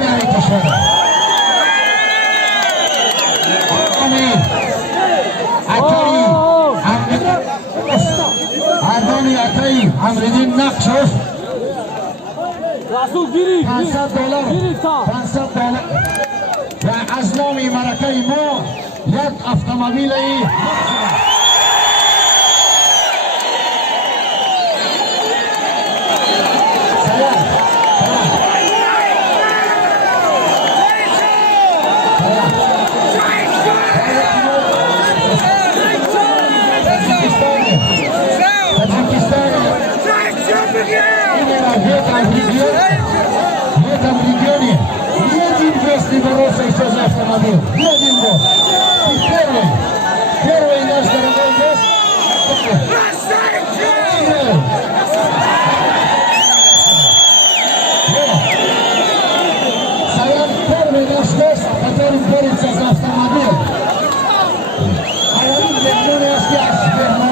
نهایی کشور اردانی اکایی امریدین نقشف $500 و از نامی مرکه ما یک اتومبیل Первый наш дорогой гость. Саян первый наш гость, который борется за автомобиль. А я не знаю, что я второй автомобиль.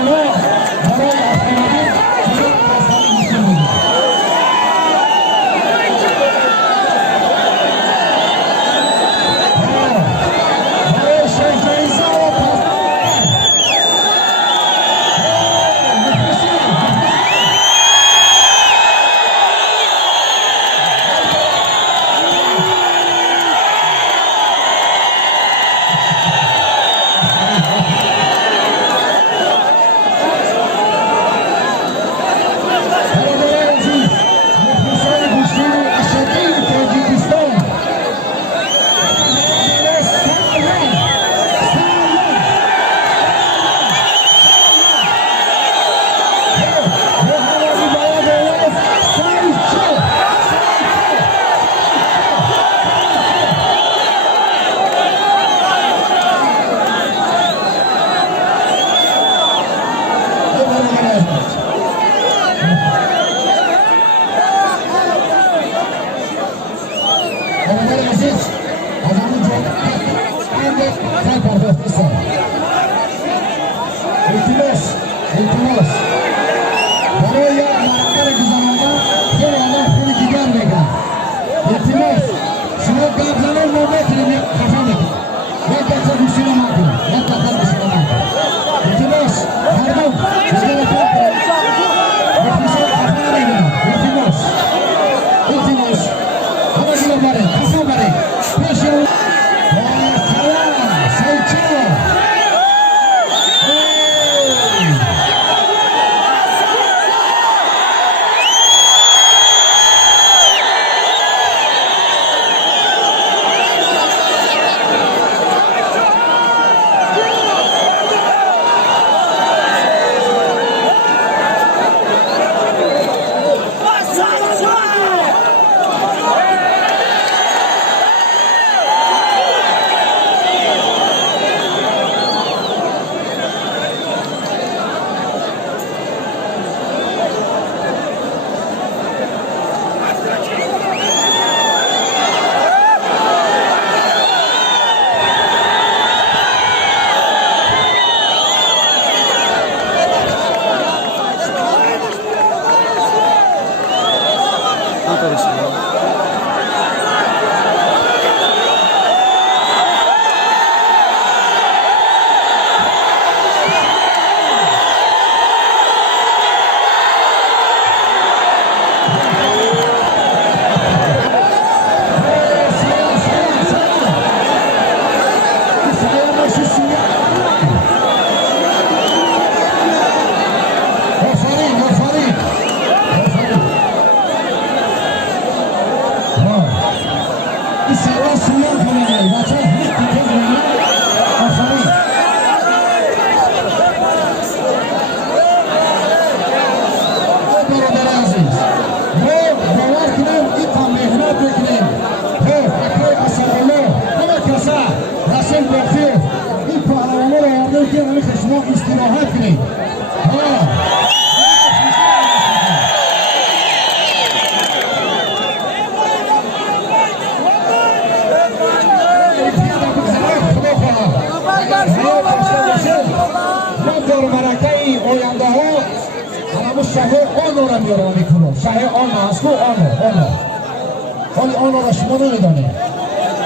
ولی آن را شما نمیدانید.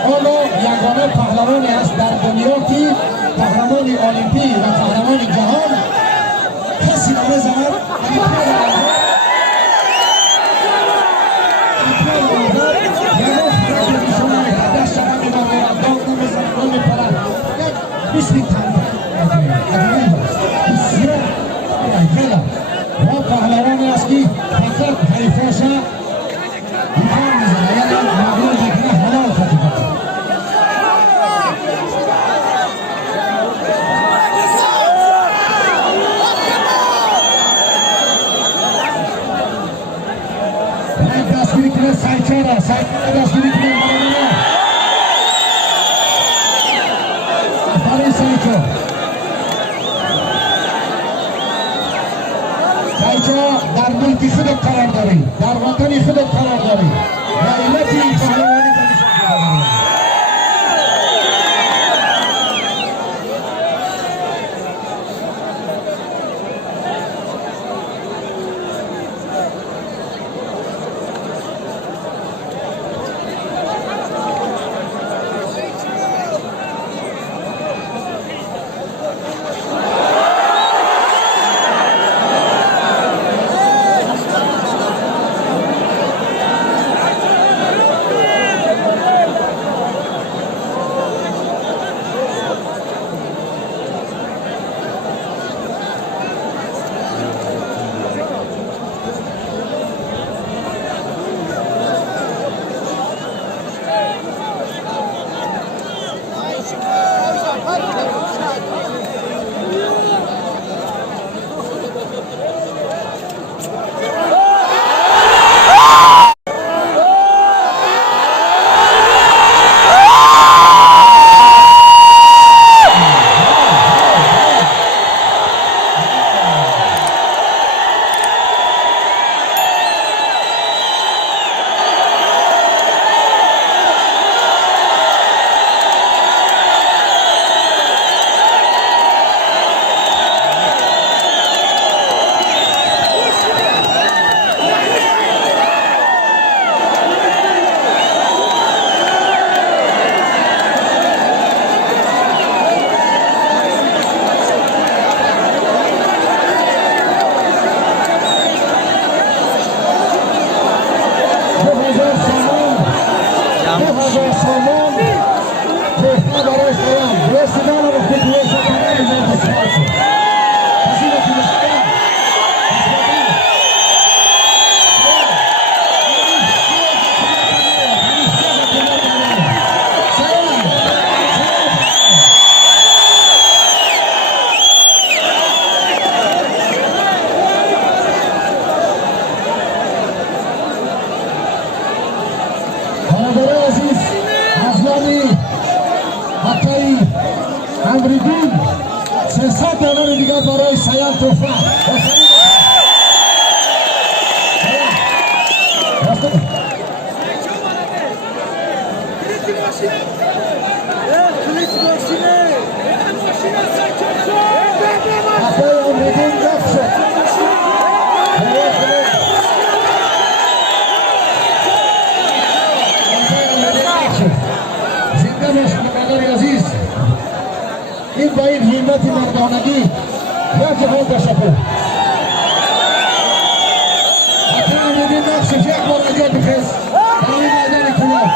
آن یگانه پهلوانی است در دنیا که قهرمان المپیک و قهرمان جهان کسی نمیزند. و پهلوانی است که فقط حریفاش ایمان میزنه، یعنی مغلوب میکنه، حلال خطی کنه. باید دستگیری کنه سایچاره دستگیری کنه مرانه. افرین سایچو در ملک خودت قرار داری، در وطن خودت قرار داری و علتی پهلوانی امریدون 300 دلار دیگر برای سیال توفه. این با این همت مردانگی یک جهان تشکر. حتی امیدین نقشش یک بار نجات بخیز در این میدان کلاب.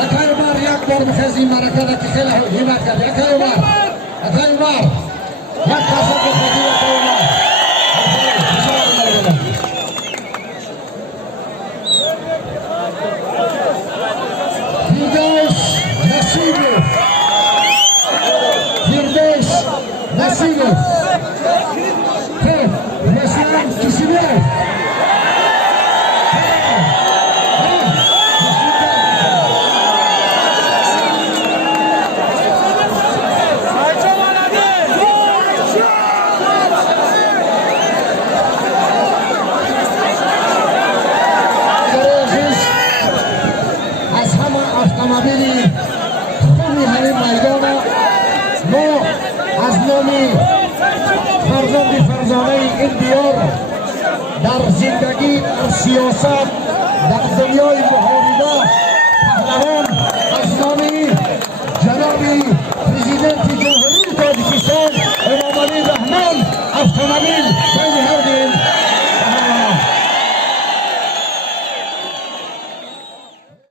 حتی بار یک بار بخیز این مرکه را که خیلی همت کرد. حتی بار یک خاصت بخیزی حتی بار. Nasılsınız? Evet, Resmen Kişiler. از همه اتومبیلی خوبی همین میدان ما از نام فرزند فرزانه این دیار در زندگی، در سیاست، در دنیای مهاری